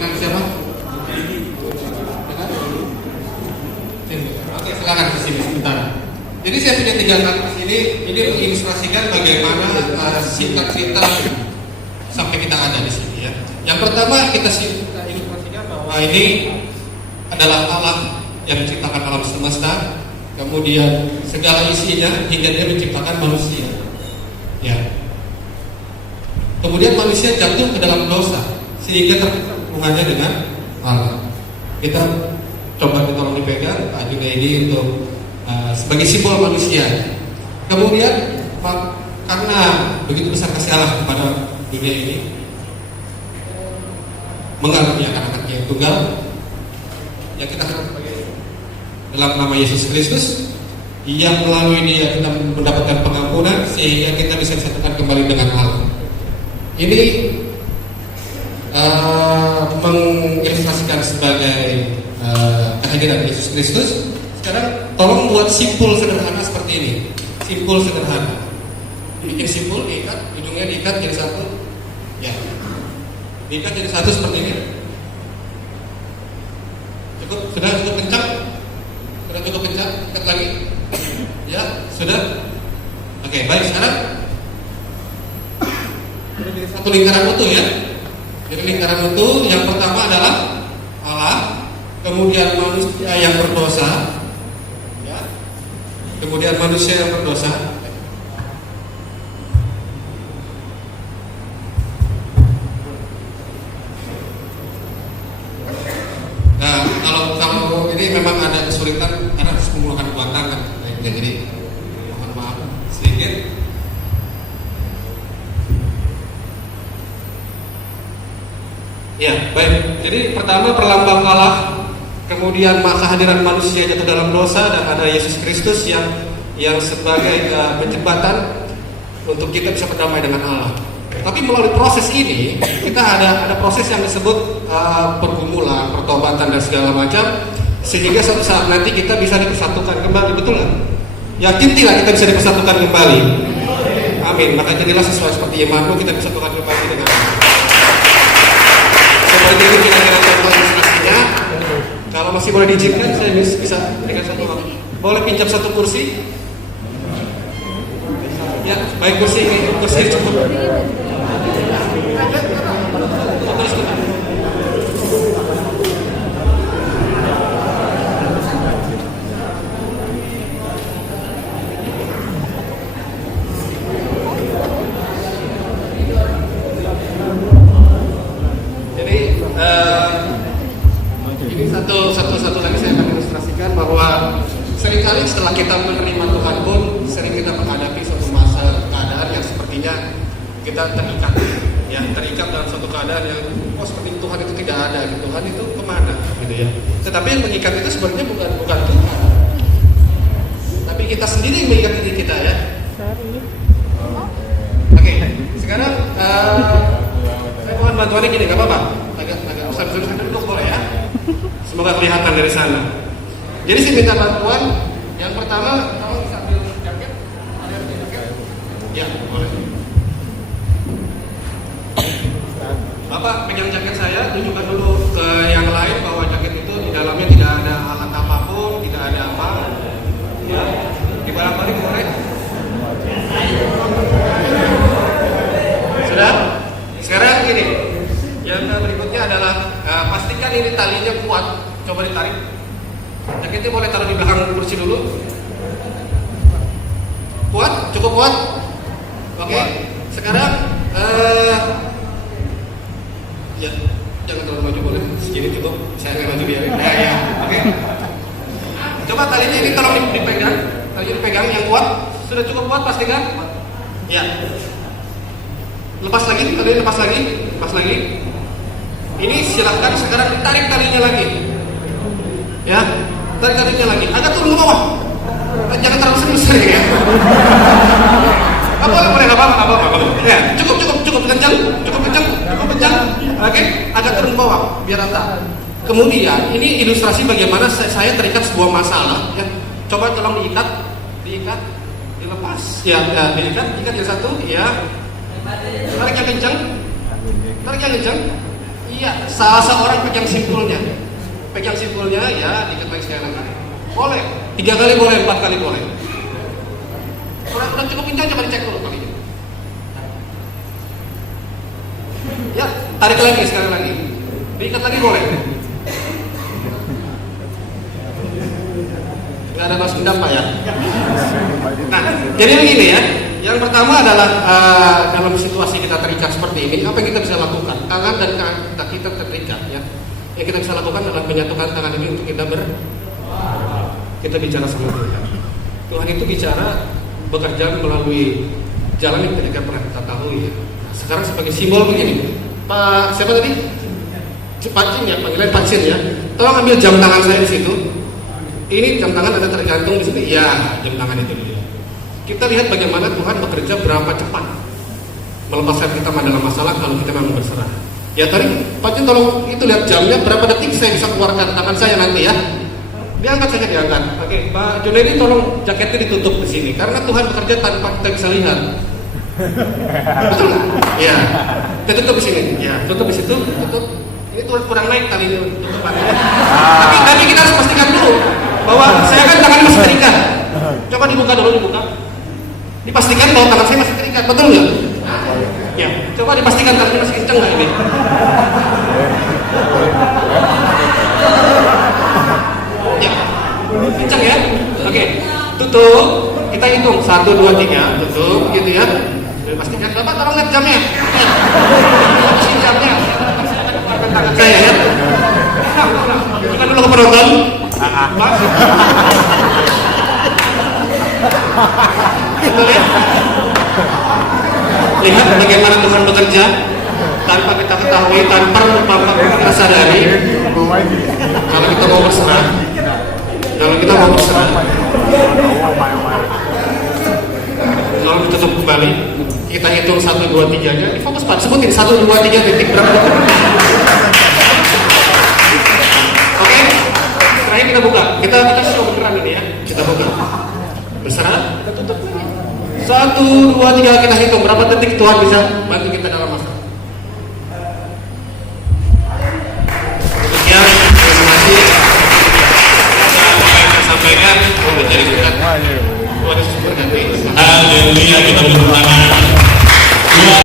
Dengan siapa? Oke, silakan ke sini sebentar. Jadi saya punya 3 kali di sini. Ini mengilustrasikan bagaimana sifat-sifat sampai kita ada di sini ya. Yang pertama kita ilustrasikan bahwa ini adalah Allah yang menciptakan alam semesta, kemudian segala isinya hingga dia menciptakan manusia. Ya. Kemudian manusia jatuh ke dalam dosa sehingga terpisah hubungannya dengan Allah. Kita coba tolong dipegang Pak Junaidi untuk sebagai simbol manusia. Kemudian karena begitu besar kasih Allah kepada dunia ini, mengaruniakan anaknya yang tunggal, yang kita kenal sebagai dalam nama Yesus Kristus, yang melalui dia kita mendapatkan pengampunan sehingga kita bisa disatukan kembali dengan Allah. Ini mengilustrasikan sebagai kehadiran Yesus Kristus. Sekarang tolong buat simpul sederhana seperti ini. Simpul sederhana. Bikin simpul, diikat, ujungnya diikat jadi satu. Ya. Diikat jadi satu seperti ini. Sudah cukup kencang? Sudah cukup kencang? Ikat lagi. Ya, sudah. Oke, baik, sekarang jadi satu lingkaran utuh ya. Jadi lingkaran utuh yang pertama adalah Allah, kemudian manusia yang berdosa, ya. Kemudian manusia yang berdosa. Nah, kalau ini memang ada kesulitan karena harus menggunakan dua tangan, jadi mohon maaf sedikit. Ya, baik. Jadi pertama perlambang Allah, kemudian kehadiran manusia jatuh dalam dosa, dan ada Yesus Kristus yang sebagai penjembatan untuk kita bisa berdamai dengan Allah. Tapi melalui proses ini kita ada proses yang disebut pergumulan, pertobatan dan segala macam, sehingga suatu saat nanti kita bisa dipersatukan kembali, betul nggak? Yakin tidak kita bisa dipersatukan kembali? Amin. Maka jadilah sesuai seperti imanmu, kita disatukan kembali dengan Allah. Seperti itu kira-kira contoh ilustrasinya. Kalau masih boleh diizinkan, saya bisa berikan satu waktu. Boleh pinjam satu kursi? Ya, baik, kursi cukup. Ini satu lagi saya akan ilustrasikan bahwa seringkali setelah kita menerima Tuhan pun sering kita menghadapi suatu masa keadaan yang sepertinya kita terikat dalam suatu keadaan yang seperti Tuhan itu tidak ada, Tuhan itu kemana gitu ya. Tetapi yang mengikat itu sebenarnya bukan Tuhan, tapi kita sendiri yang mengikat diri kita ya. Oke, sekarang saya mohon bantuannya gini, nggak apa-apa? Agak usah duduk boleh ya? Semoga kelihatan dari sana. Jadi saya minta bantuan. Yang pertama, kalau bisa ambil jaket, ada yang jaket? Ya, boleh. Bapak pegang jaket saya, tunjukkan dulu ke yang lain bahwa jaket itu di dalamnya tidak ada alat apapun, tidak ada apa. Ya, dibolak-balik boleh. Sudah? Sekarang gini. Yang berikutnya adalah pastikan ini talinya kuat. Coba ditarik. Jaketnya boleh taruh di belakang kursi dulu. Kuat? Cukup kuat? Oke. Sekarang ya, jangan terlalu maju boleh. Segini cukup. Saya nggak maju biarin. Ya. Oke. Coba talinya ini tolong dipegang. Talinya dipegang yang kuat. Sudah cukup kuat pastikan? Ya. Lepas lagi, talinya lepas lagi. Ini silakan sekarang ditarik talinya lagi. Ya, tarik talinya lagi. Agak turun ke bawah. Jangan terlalu sering ya. Boleh, nggak apa-apa. Ya, cukup kencang. Oke, agak turun ke bawah biar rata. Kemudian ini ilustrasi bagaimana saya terikat sebuah masalah. Ya, coba tolong diikat, dilepas. Ya, diikat yang satu. Ya. Tarik yang kencang. Iya, salah seorang pegang simpulnya. Pegang simpulnya ya, dikit lagi sekali lagi. Boleh, 3 kali boleh, 4 kali boleh. Udah cukup pincang, coba dicek dulu kali ini. Ya, tarik lagi sekali lagi. Diikat lagi boleh. Nggak ada balas dendam Pak ya. Nah, jadi begini ya. Yang pertama adalah dalam situasi kita terikat seperti ini, apa yang kita bisa lakukan? Tangan dan kaki kita terikat ya. Yang kita bisa lakukan adalah menyatukan tangan ini untuk kita bicara sama Tuhan. Tuhan itu bicara bekerja melalui jalan yang tidak pernah kita tahu ya. Sekarang sebagai simbol begini, Pak siapa tadi? Pak Cin ya, panggilan Pak Cin ya. Tolong ambil jam tangan saya di situ. Ini jam tangan ada tergantung di sini. Ya, jam tangan itu dia. Kita lihat bagaimana Tuhan bekerja berapa cepat melepaskan kita dalam masalah kalau kita memang berserah. Ya tadi Pak Cin tolong itu lihat jamnya berapa detik saya bisa keluarkan tangan saya nanti ya. Diangkat saja diangkat. Oke, Pak Junedi tolong jaketnya ditutup di sini karena Tuhan bekerja tanpa kita bisa lihat. Betul nggak? Ya, kita tutup di sini. Ya, tutup di situ, tutup. Ini Tuhan kurang naik kali ini tutupannya. Tapi kita harus pastikan dulu bahwa saya kan tangan masih terikat. Coba dibuka dulu, dibuka. Dipastikan bahwa tangan saya masih terikat, betul nggak? Ya, coba dipastikan tangannya masih kencang nggak ini? Ya, kencang ya? Oke, tutup. Kita hitung 1, 2, 3, tutup, gitu ya. Pastikan, Bapak tolong lihat jamnya. Habisin jamnya. Tangan saya ya. Kita dulu ke penonton. Pak. Betul ya? Lihat bagaimana Tuhan bekerja tanpa kita ketahui, tanpa kita sadari. Kalau kita mau berserah, kalau ditutup kembali, kita hitung 1, 2, 3 nya. Fokus Pak, sebutin 1, 2, 3 titik berapa detik. Oke, terakhir kita buka. Kita show beneran ini ya. Kita buka. Berserah, kita tutup. 1, 2, 3 kita hitung berapa detik Tuhan bisa bantu kita dalam masalah. Demikian, terima kasih. Apa yang saya sampaikan, jadi berkat. Tuhan Yesus berkati. Haleluya, kita